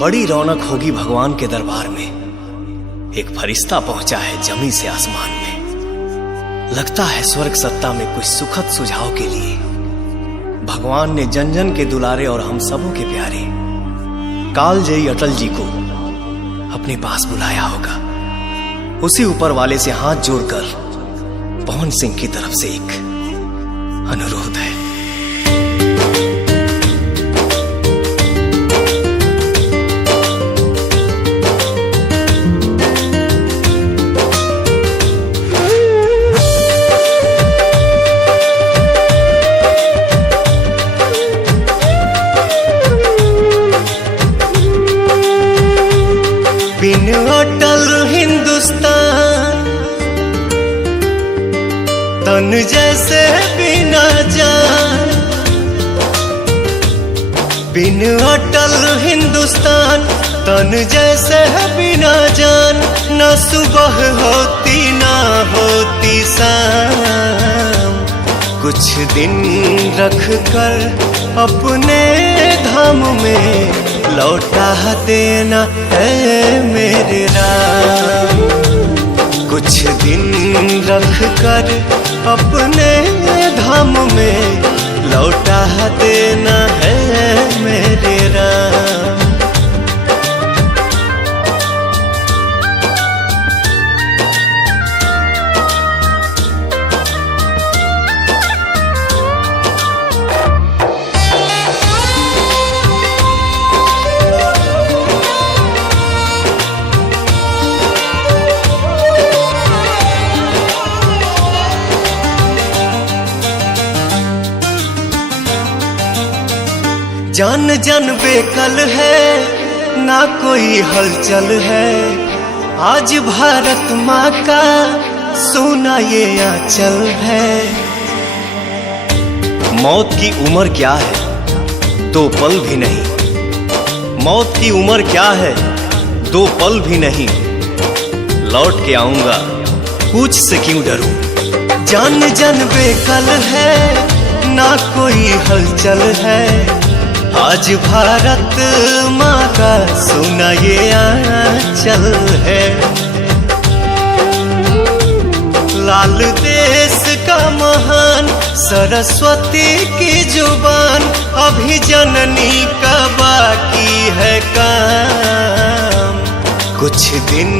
बड़ी रौनक होगी भगवान के दरबार में। एक फरिश्ता पहुंचा है जमीन से आसमान में। लगता है स्वर्ग सत्ता में कुछ सुखद सुझाव के लिए भगवान ने जन जन के दुलारे और हम सबों के प्यारे कालजयी अटल जी को अपने पास बुलाया होगा। उसी ऊपर वाले से हाथ जोड़कर पवन सिंह की तरफ से एक अनुरोध है। बिन अटल हिंदुस्तान तन जैसे बिना जान। बिन अटल हिंदुस्तान तन जैसे बिना जान। न सुबह होती ना होती शाम। कुछ दिन रख कर अपने धाम में लौटा देना है मेरे राम। कुछ दिन रख कर अपने धाम में लौटा देना है मेरे राम। जान जन बेकल है ना कोई हलचल है। आज भारत माँ का सोना ये आंचल है। मौत की उम्र क्या है 2 पल भी नहीं। मौत की उम्र क्या है 2 पल भी नहीं। लौट के आऊंगा पूछ से क्यों डरूं। जान जन बेकल है ना कोई हलचल है। आज भारत माँ का सोना ये आंचल है। लाल देश का महान सरस्वती की जुबान। अभी जननी का बाकी है काम। कुछ दिन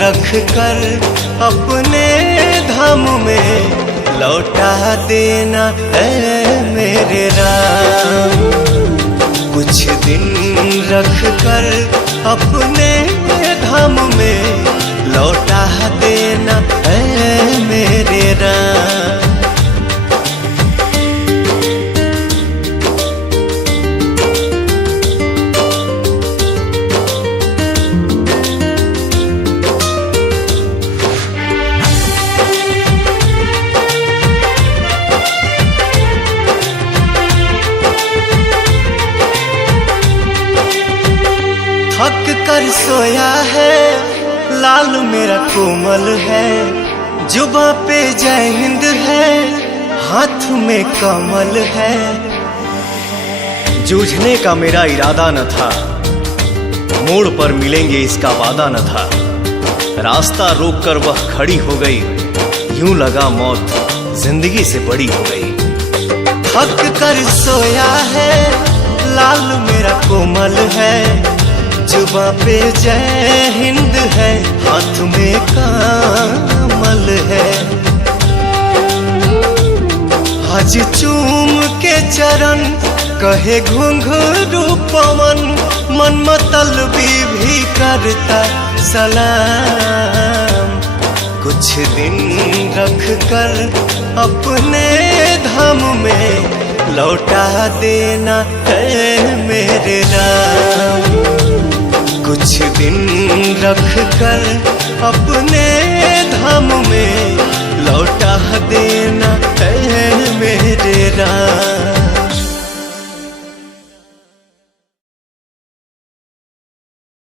रख कर अपने धाम में लौटा देना है मेरे राम। कुछ दिन रख कर अपने धाम में लौटा देना है मेरे राम। थक कर सोया है लाल मेरा कोमल है। जुबां पे जय हिंद है हाथ में कमल है। जूझने का मेरा इरादा न था। मोड़ पर मिलेंगे इसका वादा न था। रास्ता रोक कर वह खड़ी हो गई। यूं लगा मौत जिंदगी से बड़ी हो गई। थक कर सोया है लाल मेरा कोमल है। जुबां पे जय हिंद है हाथ में कमल है। आज चूम के चरण कहे घुंघरू पवन। मन मतलबी भी करता सलाम। कुछ दिन रख कर अपने धाम में लौटा देना है मेरे राम। कुछ दिन रख कर अपने धाम में लौटा देना है मेरे राम।